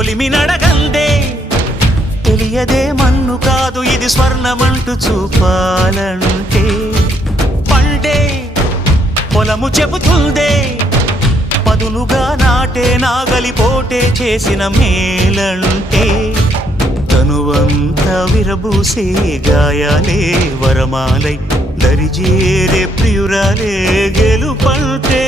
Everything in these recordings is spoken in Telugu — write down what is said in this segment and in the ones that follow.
కొలిమి నడగందే తెలియదే మన్ను కాదు ఇది స్వర్ణమంటూ చూపాలంటే పండే పొలము చెబుతుందే పదునుగా నాటే నాగలిపోటే చేసిన మేలంటే తనువంతా విరబూసే గాయాలే వరమాలై దరిజేరే ప్రియురాలే గెలుపంటే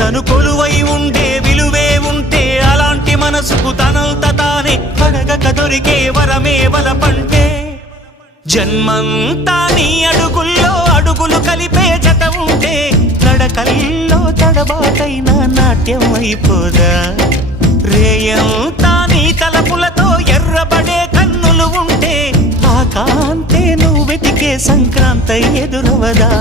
తను కొలువై ఉండే విలువే ఉంటే అలాంటి మనసుకు తనంత తానే అడగక దొరికే వరమే వలపంటే జన్మంతా నీ అడుగుల్లో అడుగులు కలిపే జత ఉంటే నడకల్లో తడబాటైన నాట్యం అయిపోదా రేయంతా నీ తలపులతో ఎర్రబడే కన్నులు ఉంటే ఆ కాంతే నువ్వు వెతికే సంక్రాంతి ఎదురవదా